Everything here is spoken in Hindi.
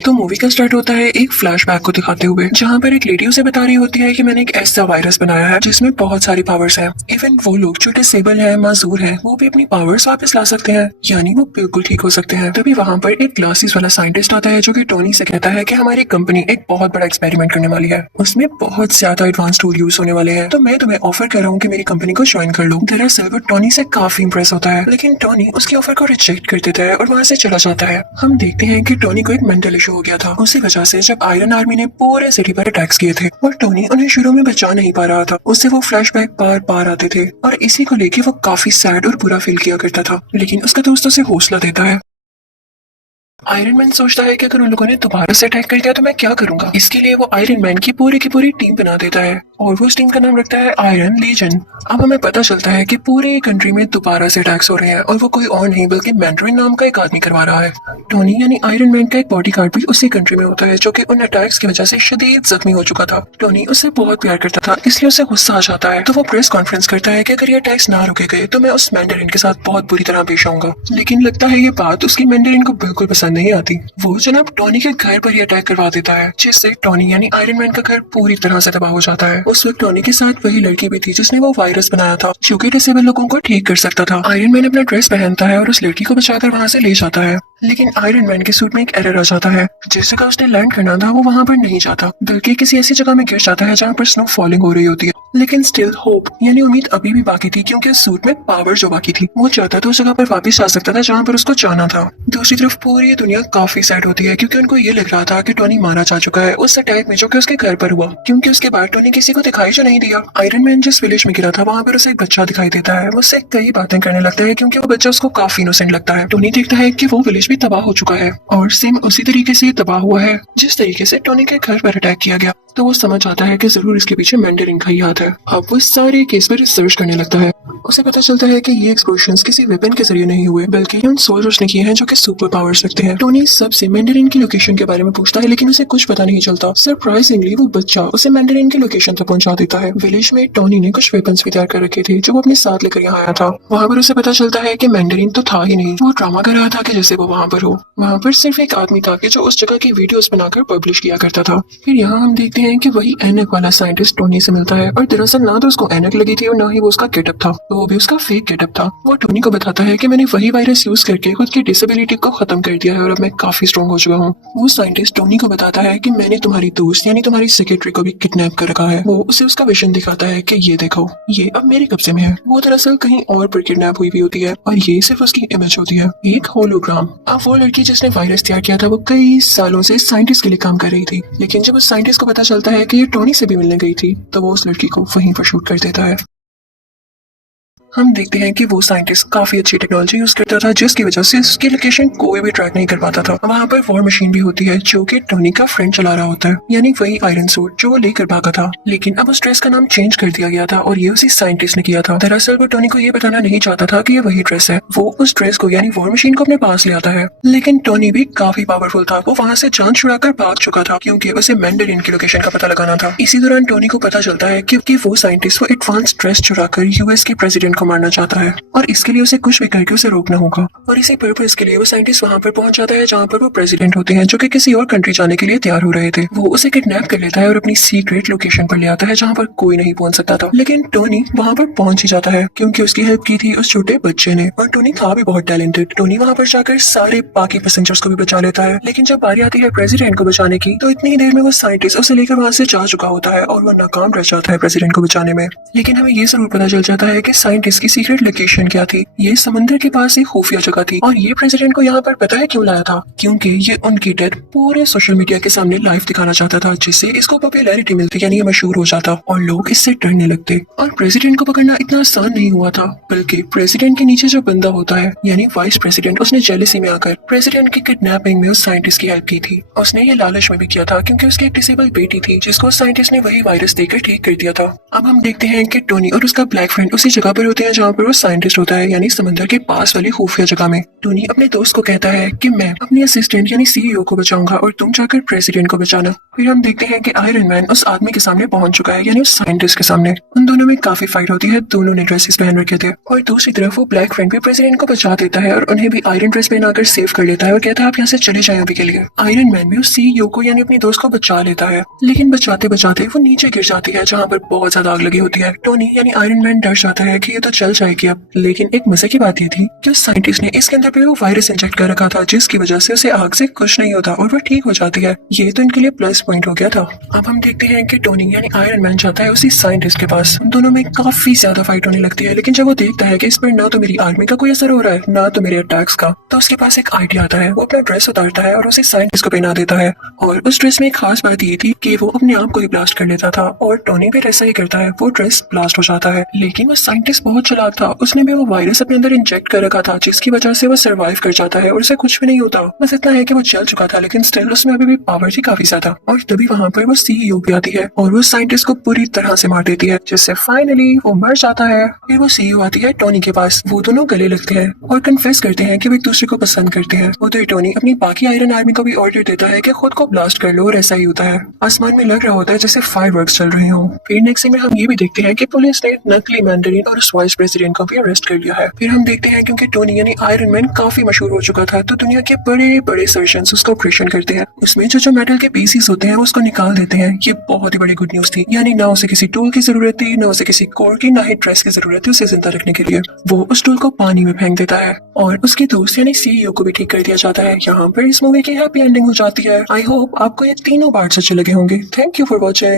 तो मूवी का स्टार्ट होता है एक फ्लैशबैक को दिखाते हुए, जहाँ पर एक लेडी उसे बता रही होती है कि मैंने एक ऐसा वायरस बनाया है जिसमें बहुत सारी पावर्स हैं। इवन वो लोग जो डिसेबल हैं, माजूर हैं, वो भी अपनी पावर्स वापस ला सकते हैं, यानी वो बिल्कुल ठीक हो सकते हैं। तभी वहाँ पर एक ग्लासेस वाला साइंटिस्ट आता है जो कि टोनी से कहता है कि हमारी कंपनी एक बहुत बड़ा एक्सपेरिमेंट करने वाली है, उसमें बहुत ज्यादा एडवांस टूल यूज होने वाले हैं, तो मैं तुम्हें ऑफर कर रहा हूँ कि मेरी कंपनी को ज्वाइन कर लो। दरअसल वो टोनी से काफी इंप्रेस होता है, लेकिन टोनी उसके ऑफर को रिजेक्ट कर देता है और वहाँ से चला जाता है। हम देखते हैं कि टोनी को एक मेंटल इशू हो गया था, उसी वजह से जब आयरन आर्मी ने पूरे सिटी पर अटैक्स किए थे और टोनी उन्हें शुरू में बचा नहीं पा रहा था, उससे वो फ्लैशबैक बार बार आते थे और इसी को लेके वो काफी सैड और बुरा फील किया करता था। लेकिन उसका दोस्त उसे हौसला देता है। आयरन मैन सोचता है कि अगर उन लोगों ने दोबारा से अटैक कर दिया तो मैं क्या करूंगा। इसके लिए वो आयरन मैन की पूरी टीम बना देता है और वो उस टीम का नाम रखता है आयरन लीजन। अब हमें पता चलता है कि पूरे कंट्री में दोबारा से अटैक्स हो रहे हैं और वो कोई और नहीं बल्कि मैंड्रिन नाम का एक आदमी करवा रहा है। टोनी यानी आयरन मैन का एक बॉडीगार्ड भी उसी कंट्री में होता है जो कि उन अटैक्स की वजह से शदीद जख्मी हो चुका था। टोनी उससे बहुत प्यार करता था, इसलिए उसे गुस्सा आ जाता है, तो वो प्रेस कॉन्फ्रेंस करता है कि अगर ये अटैक्स ना रुके गए तो मैं उस मैंडरिन के साथ बहुत बुरी तरह पेश आऊंगा। लेकिन लगता है ये बात उसकी मैंडरिन को बिल्कुल पसंद नहीं आती। वो जनाब टोनी के घर पर ही अटैक करवा देता है, जिससे टोनी यानी आयरन मैन का घर पूरी तरह से तबाह हो जाता है। उस वक्त टोनी के साथ वही लड़की भी थी जिसने वो वायरस बनाया था, जो कि डिसेबल लोगों को ठीक कर सकता था। आयरन मैन अपना ड्रेस पहनता है और उस लड़की को बचाकर वहाँ से ले जाता है, लेकिन आयरन मैन के सूट में एक एरर आ जाता है। जिस जगह उसने लैंड करना था वो वहाँ पर नहीं जाता, बल्कि किसी ऐसी जगह में गिर जाता है जहाँ पर स्नो फॉलिंग हो रही होती है। लेकिन स्टिल होप यानी उम्मीद अभी भी बाकी थी, क्योंकि उस सूट में पावर जो बाकी थी वो चाहता था उस जगह पर वापस जा सकता था जहाँ पर उसको जाना था। दूसरी तरफ पूरी दुनिया काफी सैड होती है, क्योंकि उनको ये लग रहा था कि टोनी मारा जा चुका है उस अटैक में जो कि उसके घर पर हुआ, क्योंकि उसके बाद टोनी किसी को दिखाई जो नहीं दिया। आयरन मैन जिस विलेज में गिरा था वहाँ पर उसे एक बच्चा दिखाई देता है, वो उससे कई बातें करने लगता है, क्योंकि वो बच्चा उसको काफी इनोसेंट लगता है। टोनी देखता है कि वो विलेज भी तबाह हो चुका है और सेम उसी तरीके से तबाह हुआ है जिस तरीके से टोनी के घर पर अटैक किया गया। तो वो समझ आता है कि जरूर इसके पीछे मैंडरिन का ही हाथ है। अब वो इस सारे केस पर रिसर्च करने लगता है। उसे पता चलता है कि ये एक्सप्लोजन्स किसी वेपन के जरिए नहीं हुए, बल्कि उन सोल्जर्स ने किए हैं जो कि सुपर पावर्स रखते हैं। टोनी सबसे मैंडरिन की लोकेशन के बारे में पूछता है, लेकिन उसे कुछ पता नहीं चलता। सरप्राइजिंगली वो बच्चा उसे मैंडरिन की लोकेशन तक पहुंचा देता है। विलेज में टोनी ने कुछ वेपन्स भी तैयार कर रखे थे जो वो अपने साथ लेकर यहाँ आया था। वहाँ पर उसे पता चलता है कि मैंडरिन तो था ही नहीं, वो ड्रामा कर रहा था कि जैसे वो वहाँ पर हो। वहाँ पर सिर्फ एक आदमी था कि जो उस जगह की वीडियोस बनाकर पब्लिश किया करता था। फिर यहाँ हम देखते हैं कि वही एनक वाला साइंटिस्ट टोनी से मिलता है, और दरअसल ना तो उसको एनक लगी थी और ना ही वो उसका गेटअप था, तो वो भी उसका फेक गेटअप था। वो टोनी को बताता है कि मैंने वही वायरस यूज करके खुद की डिसेबिलिटी को खत्म कर दिया है और अब मैं काफी स्ट्रॉन्ग हो चुका हूँ। वो साइंटिस्ट टोनी को बताता है कि मैंने तुम्हारी दोस्त यानी तुम्हारी सेक्रेटरी को भी किडनैप कर रखा है। वो उसे उसका विजन दिखाता है कि ये देखो, ये अब मेरे कब्जे में है। वो दरअसल कहीं और पर किडनैप हुई भी होती है और ये सिर्फ उसकी इमेज होती है, एक होलोग्राम। अब वो लड़की जिसने वायरस तैयार किया था वो कई सालों से साइंटिस्ट के लिए काम कर रही थी, लेकिन जब उस साइंटिस्ट को पता चलता है कि ये टोनी से भी मिलने गई थी तो वो उस लड़की को वहीं पर शूट कर देता है। हम देखते हैं कि वो साइंटिस्ट काफी अच्छी टेक्नोलॉजी यूज करता था, जिसकी वजह से उसकी लोकेशन कोई भी ट्रैक नहीं कर पाता था। वहाँ पर वॉर मशीन भी होती है जो कि टोनी का फ्रेंड चला रहा होता है, यानी वही आयरन सूट जो वो लेकर भागा था। लेकिन अब उस ड्रेस का नाम चेंज कर दिया गया था और ये उसी साइंटिस्ट ने किया था। दरअसल वो टोनी को ये बताना नहीं चाहता था कि ये वही ड्रेस है। वो उस ड्रेस को यानी वॉर मशीन को अपने पास ले आता है, लेकिन टोनी भी काफी पावरफुल था। वो वहाँ से जान छुड़ाकर भाग चुका था, क्योंकि उसे मैंडरिन की लोकेशन का पता लगाना था। इसी दौरान टोनी को पता चलता है कि वो साइंटिस्ट वो एडवांस ड्रेस चुराकर यूएस के प्रेसिडेंट को मारना चाहता है और इसके लिए उसे कुछ भी करके उसे रोकना होगा। और इसी पर्पस के लिए वो साइंटिस्ट वहाँ पर पहुंच जाता है जहाँ पर वो प्रेसिडेंट होते हैं, जो कि किसी और कंट्री जाने के लिए तैयार हो रहे थे। वो उसे किडनैप कर लेता है और अपनी सीक्रेट लोकेशन पर ले आता है जहाँ पर कोई नहीं पहुंच सकता था। लेकिन टोनी वहाँ पर पहुंच ही जाता है, क्योंकि उसकी हेल्प की थी उस छोटे बच्चे ने, और टोनी था भी बहुत टैलेंटेड। टोनी वहाँ पर जाकर सारे बाकी पैसेंजर्स को भी बचा लेता है। लेकिन जब बारी आती है प्रेसिडेंट को बचाने की, तो इतनी देर में वो साइंटिस्ट उसे लेकर वहाँ से जा चुका होता है और वो नाकाम रह जाता है प्रेसिडेंट को बचाने में। लेकिन हमें ये जरूर पता चल जाता है कि साइंटिस्ट की सीक्रेट लोकेशन क्या थी। ये समंदर के पास एक खुफिया जगह थी, और ये प्रेसिडेंट को यहाँ पर पता है क्यों लाया था, क्योंकि ये उनकी डेथ पूरे सोशल मीडिया के सामने लाइव दिखाना चाहता था, जिससे इसको पॉपुलैरिटी मिलती, यानी ये मशहूर हो जाता और लोग इससे डरने लगते। और प्रेसिडेंट को पकड़ना इतना आसान नहीं हुआ था, बल्कि प्रेसिडेंट के नीचे जो बंदा होता है यानी वाइस प्रेसिडेंट, उसने जेलसी में आकर प्रेसिडेंट की किडनैपिंग में उस साइंटिस्ट की हेल्प की थी। उसने ये लालच में भी किया था, क्योंकि उसकी एक डिसेबल बेटी थी जिसको साइंटिस्ट ने वही वायरस देकर ठीक कर दिया था। अब हम देखते हैं कि टोनी और उसका ब्लैक फ्रेंड उसी जगह पर होते होते हैं जहाँ पर वो साइंटिस्ट होता है, यानी समंदर के पास वाली खुफिया जगह में। टोनी अपने दोस्त को कहता है कि मैं अपनी असिस्टेंट यानी सीईओ को बचाऊंगा और तुम जाकर प्रेसिडेंट को बचाना। फिर हम देखते हैं कि आयरन मैन उस आदमी के सामने पहुंच चुका है, यानी उस साइंटिस्ट के सामने। उन दोनों में काफी फाइट होती है, दोनों ने ड्रेसेस पहन रखे थे। और दूसरी तरफ वो ब्लैक फ्रेंड भी प्रेसिडेंट को बचा देता है और उन्हें भी आयरन ड्रेस पहनाकर सेव कर लेता है और कहता है आप यहाँ से चले जाए अभी के लिए। आयरन मैन भी उस सीईओ को यानी अपने दोस्त को बचा लेता है, लेकिन बचाते बचाते वो नीचे गिर जाती है जहाँ पर बहुत ज्यादा आग लगी होती है। टोनी यानी आयरन मैन डर जाता है कि ये तो चल जाएगी अब, लेकिन एक मजे की बात ये थी कि उस साइंटिस्ट ने इसके अंदर भी वो वायरस इंजेक्ट कर रखा था, जिसकी वजह से उसे आग से कुछ नहीं होता और वो ठीक हो जाती है। ये तो इनके लिए प्लस पॉइंट हो गया था। अब हम देखते हैं कि टोनी यानी आयरन मैन जाता है उसी साइंटिस्ट के पास। उन दोनों में काफी ज्यादा फाइट होने लगती है, लेकिन जब वो देखता है कि इस पर ना तो मेरी आर्मी का कोई असर हो रहा है ना तो मेरे अटैक्स का, तो उसके पास एक आइडिया आता है। वो अपना ड्रेस उतारता है और उसे साइंटिस्ट को पहना देता है। और उस ड्रेस में एक खास बात ये थी कि वो अपने आप को ही ब्लास्ट कर लेता था और टोनी भी ऐसा ही करता है, वो ड्रेस ब्लास्ट हो जाता है। लेकिन वो साइंटिस्ट बहुत चालाक था, उसने भी वो वायरस अपने अंदर इंजेक्ट कर रखा था, जिसकी वजह से वो सर्वाइव कर जाता है और उसे कुछ भी नहीं होता। बस इतना है कि वो जल चुका था, लेकिन स्टिल उसमें अभी भी पावर थी काफी ज्यादा। और तभी वहाँ पर वो सीईओ भी आती है और वो साइंटिस्ट को पूरी तरह से मार देती है, जिससे फाइनली वो मर जाता है। फिर वो सीईओ आती है टोनी के पास, वो दोनों गले लगते हैं और कन्फेस करते हैं कि वो एक दूसरे को पसंद करते हैं। उधर टोनी अपनी बाकी आयरन आर्मी को भी ऑर्डर देता है कि खुद को ब्लास्ट कर लो और ऐसा ही होता है। आसमान में लग रहा होता है जैसे फायरवर्क्स चल रहे हों। फिर नेक्स्ट सीन में हम ये भी देखते हैं कि पुलिस ने नकली मैंडरिन और उस वाइस प्रेसिडेंट को भी अरेस्ट कर लिया है। फिर हम देखते हैं क्योंकि टोनी यानी आयरन मैन काफी मशहूर हो चुका था, तो दुनिया के बड़े बड़े सर्जन्स उसका ऑपरेशन करते हैं। उसमें जो मेटल के पीसीस होते हैं वो उसको निकाल देते हैं। ये बहुत ही बड़ी गुड न्यूज थी, यानी ना उसे किसी टूल की जरूरत थी, ना उसे किसी कोर की, ना ही ड्रेस की जरूरत थी उसे जिंदा रखने के लिए। वो उस टूल को पानी में फेंक देता है और उसके दोस्त यानी सीईओ को भी ठीक कर दिया जाता है। यहाँ पर इस मूवी की हैप्पी एंडिंग हो जाती है। आई होप आपको ये तीनों पार्ट्स अच्छे लगे होंगे। Thank you for watching.